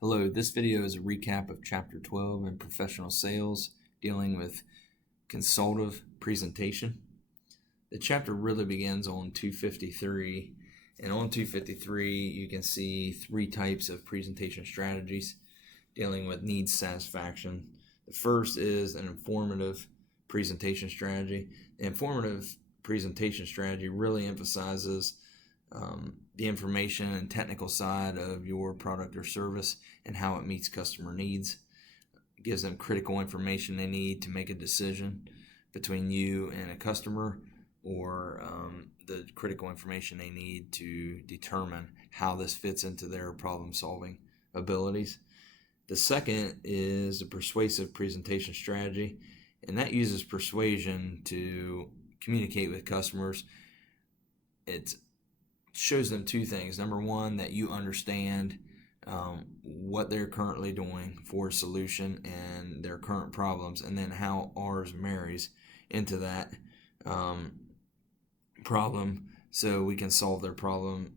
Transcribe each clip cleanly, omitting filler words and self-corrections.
Hello, this video is a recap of Chapter 12 in Professional Sales, dealing with consultative presentation. The chapter really begins on 253, and on 253 you can see three types of presentation strategies dealing with needs satisfaction. The first is an informative presentation strategy. The informative presentation strategy really emphasizes the information and technical side of your product or service and how it meets customer needs. It gives them critical information they need to make a decision between you and a customer, or the critical information they need to determine how this fits into their problem-solving abilities. The second is a persuasive presentation strategy, and that uses persuasion to communicate with customers. It shows them two things. Number one, that you understand what they're currently doing for a solution and their current problems, and then how ours marries into that problem, so we can solve their problem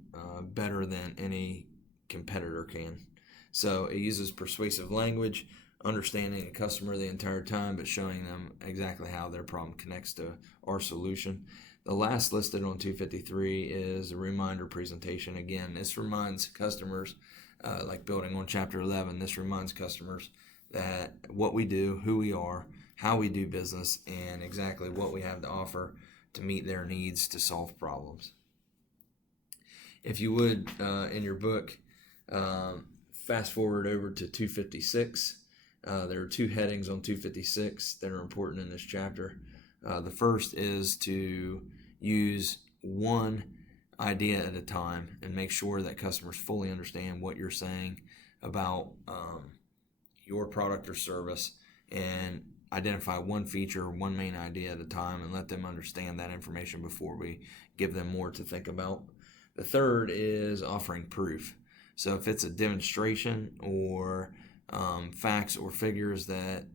better than any competitor can. So it uses persuasive language, understanding the customer the entire time, but showing them exactly how their problem connects to our solution. The last listed on 253 is a reminder presentation. Again, this reminds customers, like building on Chapter 11, this reminds customers that what we do, who we are, how we do business, and exactly what we have to offer to meet their needs to solve problems. If you would, in your book, fast forward over to 256. There are two headings on 256 that are important in this chapter. The first is to use one idea at a time and make sure that customers fully understand what you're saying about your product or service, and identify one feature, one main idea at a time, and let them understand that information before we give them more to think about. The third is offering proof. So if it's a demonstration or facts or figures that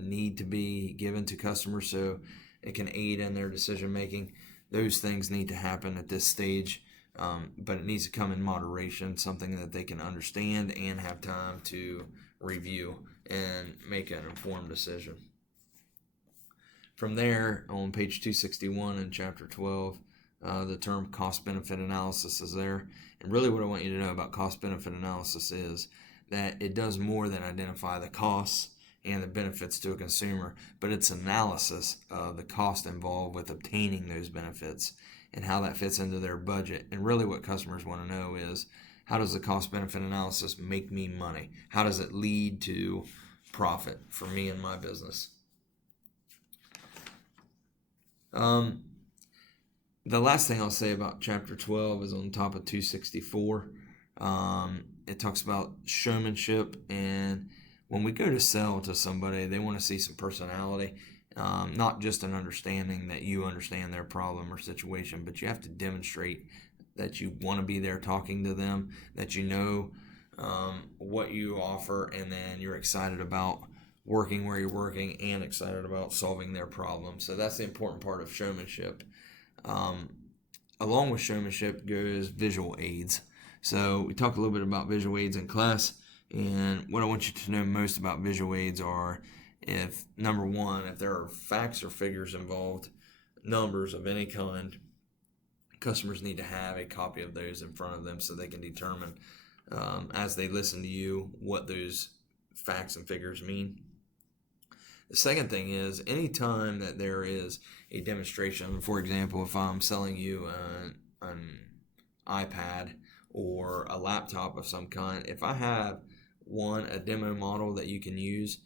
need to be given to customers so it can aid in their decision making, those things need to happen at this stage, but it needs to come in moderation, something that they can understand and have time to review and make an informed decision. From there, on page 261 in Chapter 12, the term cost-benefit analysis is there. And really what I want you to know about cost-benefit analysis is that it does more than identify the costs and the benefits to a consumer, but it's analysis of the cost involved with obtaining those benefits and how that fits into their budget. And really what customers want to know is, how does the cost-benefit analysis make me money? How does it lead to profit for me and my business? The last thing I'll say about Chapter 12 is on top of 264. It talks about showmanship, and when we go to sell to somebody, they want to see some personality, not just an understanding that you understand their problem or situation, but you have to demonstrate that you want to be there talking to them, that you know what you offer, and then you're excited about working where you're working and excited about solving their problem. So that's the important part of showmanship. Along with showmanship goes visual aids. So we talked a little bit about visual aids in class, and what I want you to know most about visual aids are, if number one, if there are facts or figures involved, numbers of any kind, customers need to have a copy of those in front of them so they can determine as they listen to you what those facts and figures mean. The second thing is, anytime that there is a demonstration, for example, if I'm selling you an iPad or a laptop of some kind, if I have a demo model that you can use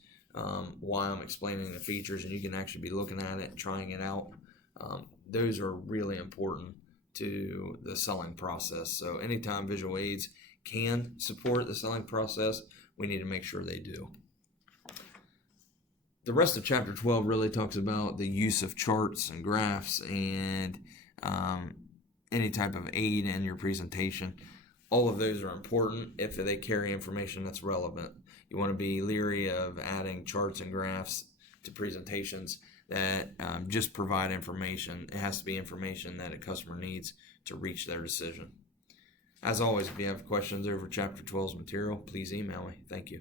while I'm explaining the features, and you can actually be looking at it and trying it out, those are really important to the selling process. So anytime visual aids can support the selling process, we need to make sure they do. The rest of Chapter 12 really talks about the use of charts and graphs and any type of aid in your presentation. All of those are important if they carry information that's relevant. You want to be leery of adding charts and graphs to presentations that just provide information. It has to be information that a customer needs to reach their decision. As always, if you have questions over Chapter 12's material, please email me. Thank you.